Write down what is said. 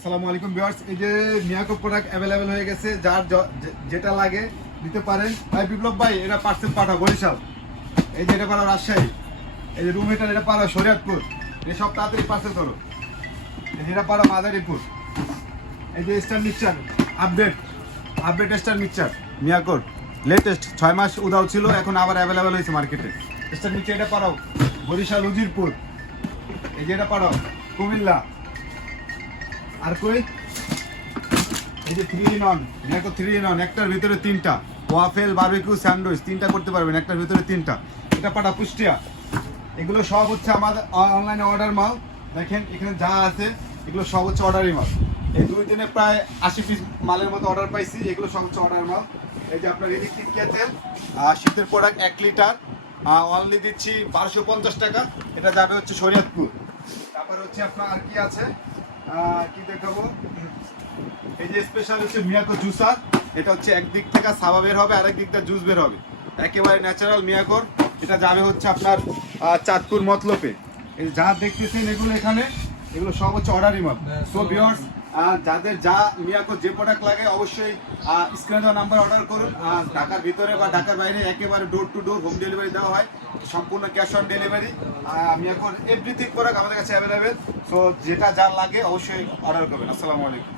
আসসালামু আলাইকুম ভিউয়ার্স, এই যে মিয়াকো প্রোডাক্ট অ্যাভেলেবেল হয়ে গেছে। যার যেটা লাগে নিতে পারেন। ভাই বিপ্লব ভাই, এটা পার্সেল পাঠাও বরিশাল। এই যে এটা পাঠাও রাজশাহী। এই যে রুম হিটার এটা পাঠাও শরীয়তপুর। এই সব তাড়াতাড়ি পার্সেল করো। এটা পাঠাও মাদারীপুর। এই যে star mixture update star mixture মিয়াকোর লেটেস্ট 6 মাস উদাও ছিল, এখন আবার অ্যাভেলেবেল হয়েছে মার্কেটে। স্টার মিক্সচার এটা পাঠাও বরিশাল উজিরপুর। এই যে এটা পাঠাও কুমিল্লা। আর কই এই যে 3 in 1 মিয়াকো 3 in 1, একটার ভিতরে 3টা ওয়াফেল বারবিকিউ স্যান্ডউইচ 3টা করতে পারবেন, একটার ভিতরে 3টা। এটা পাটা কুষ্টিয়া। এগুলো সব হচ্ছে আমাদের অনলাইনে অর্ডার মাল। দেখেন এখানে যা আছে এগুলো সব হচ্ছে অর্ডারই মাল। এই 2 দিনে প্রায় 80 পিস মালের মতো অর্ডার পাইছি। এগুলো সব হচ্ছে অর্ডার মাল। এই যে আপনার ইলেকট্রিক কেটেল শীতের প্রোডাক্ট 1 লিটার অনলি দিচ্ছি 1250 টাকা। এটা যাবে হচ্ছে শরীয়তপুর। তারপর হচ্ছে আপনার আর কি আছে কি দেখাবো, এই যে স্পেশাল হচ্ছে মিয়াকো জুসার। এটা হচ্ছে একদিক থেকে সাবা বের হবে, আরেক দিক থেকে জুস বের হবে, একেবারে ন্যাচারাল মিয়াকোর। এটা যাবে হচ্ছে আপনার চাঁদপুর মতলবে। এই যা দেখতেছেন এগুলো এখানে এগুলো সব হচ্ছে অর্ডারই মাল। সো ভিউয়ার্স, যাদের যা মিয়াকো যে প্রোডাক্ট লাগে অবশ্যই স্ক্রিনে দেওয়া নাম্বার অর্ডার করুন। ঢাকার ভিতরে বা ঢাকার বাইরে একেবারে door to door home delivery দেওয়া হয়, সম্পূর্ণ ক্যাশ অন ডেলিভারি। মিয়াকোর এভরিথিং প্রোডাক্ট আমাদের কাছে অ্যাভেলেবেল। সো যেটা যা লাগে অবশ্যই অর্ডার করবেন। আসসালামু আলাইকুম।